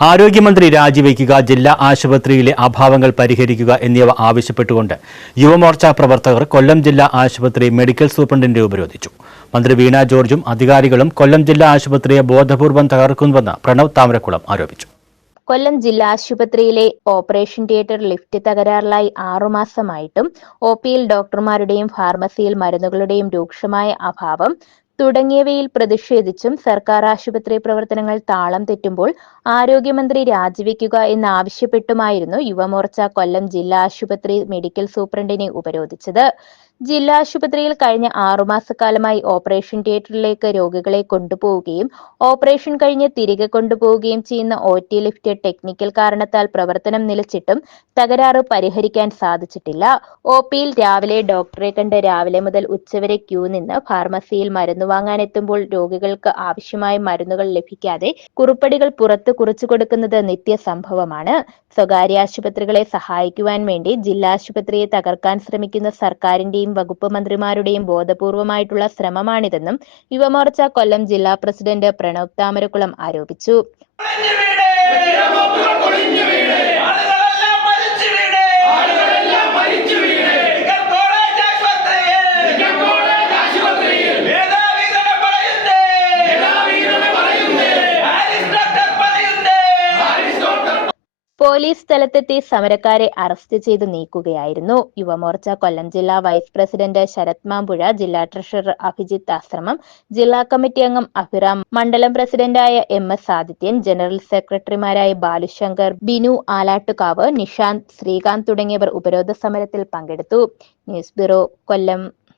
ആരോഗ്യമന്ത്രി രാജിവെക്കുക, ജില്ലാ ആശുപത്രിയിലെ അഭാവങ്ങൾ പരിഹരിക്കുക എന്നിവ ആവശ്യപ്പെട്ടുകൊണ്ട് യുവമോർച്ച പ്രവർത്തകർ കൊല്ലം ജില്ലാ ആശുപത്രി മെഡിക്കൽ സൂപ്രണ്ടിനെ ഉപരോധിച്ചു. മന്ത്രി വീണ ജോർജും അധികാരികളും കൊല്ലം ജില്ലാ ആശുപത്രിയെ ബോധപൂർവം തകർക്കുന്നുവെന്ന് പ്രണവ് താമരക്കുളം ആരോപിച്ചു. കൊല്ലം ജില്ലാ ആശുപത്രിയിലെ ഓപ്പറേഷൻ തിയേറ്റർ ലിഫ്റ്റ് തകരാറിലായി 6 മാസമായിട്ടും ഒപിയിൽ ഡോക്ടർമാരുടെയും ഫാർമസിയിൽ മരുന്നുകളുടെയും രൂക്ഷമായ അഭാവം തുടങ്ങിയവയിൽ പ്രതിഷേധിച്ചും സർക്കാർ ആശുപത്രി പ്രവർത്തനങ്ങൾ താളം തെറ്റുമ്പോൾ ആരോഗ്യമന്ത്രി രാജിവെക്കുക എന്നാവശ്യപ്പെട്ടുമായിരുന്നു യുവമോർച്ച കൊല്ലം ജില്ലാ ആശുപത്രി മെഡിക്കൽ സൂപ്രണ്ടിനെ ഉപരോധിച്ചത്. ജില്ലാ ആശുപത്രിയിൽ കഴിഞ്ഞ 6 മാസക്കാലമായി ഓപ്പറേഷൻ തിയേറ്ററിലേക്ക് രോഗികളെ കൊണ്ടുപോവുകയും ഓപ്പറേഷൻ കഴിഞ്ഞ് തിരികെ കൊണ്ടുപോവുകയും ചെയ്യുന്ന OT ലിഫ്റ്റ് ടെക്നിക്കൽ കാരണത്താൽ പ്രവർത്തനം നിലച്ചിട്ടും തകരാറ് പരിഹരിക്കാൻ സാധിച്ചിട്ടില്ല. OPയിൽ രാവിലെ ഡോക്ടറെ കണ്ട് രാവിലെ മുതൽ ഉച്ചവരെ ക്യൂ നിന്ന് ഫാർമസിയിൽ മരുന്ന് വാങ്ങാനെത്തുമ്പോൾ രോഗികൾക്ക് ആവശ്യമായ മരുന്നുകൾ ലഭിക്കാതെ കുറിപ്പടികൾ പുറത്ത് കുറിച്ചു കൊടുക്കുന്നത് നിത്യസംഭവമാണ്. സ്വകാര്യ ആശുപത്രികളെ സഹായിക്കുവാൻ വേണ്ടി ജില്ലാ ആശുപത്രിയെ തകർക്കാൻ ശ്രമിക്കുന്ന സർക്കാരിന്റെയും വകുപ്പ് മന്ത്രിമാരുടെയും ബോധപൂർവമായിട്ടുള്ള ശ്രമമാണിതെന്നും യുവമോർച്ച കൊല്ലം ജില്ലാ പ്രസിഡന്റ് പ്രണവ് താമരക്കുളം ആരോപിച്ചു. പോലീസ് സ്ഥലത്തെത്തി സമരക്കാരെ അറസ്റ്റ് ചെയ്ത് നീക്കുകയായിരുന്നു. യുവമോർച്ച കൊല്ലം ജില്ലാ വൈസ് പ്രസിഡന്റ് ശരത് മാമ്പുഴ, ജില്ലാ ട്രഷറർ അഭിജിത്ത് ആശ്രമം, ജില്ലാ കമ്മിറ്റി അംഗം അഭിറാം, മണ്ഡലം പ്രസിഡന്റായ MS ആദിത്യൻ, ജനറൽ സെക്രട്ടറിമാരായ ബാലുശങ്കർ, ബിനു ആലാട്ടുകാവ്, നിഷാന്ത്, ശ്രീകാന്ത് തുടങ്ങിയവർ ഉപരോധ സമരത്തിൽ പങ്കെടുത്തു. ന്യൂസ് ബ്യൂറോ, കൊല്ലം.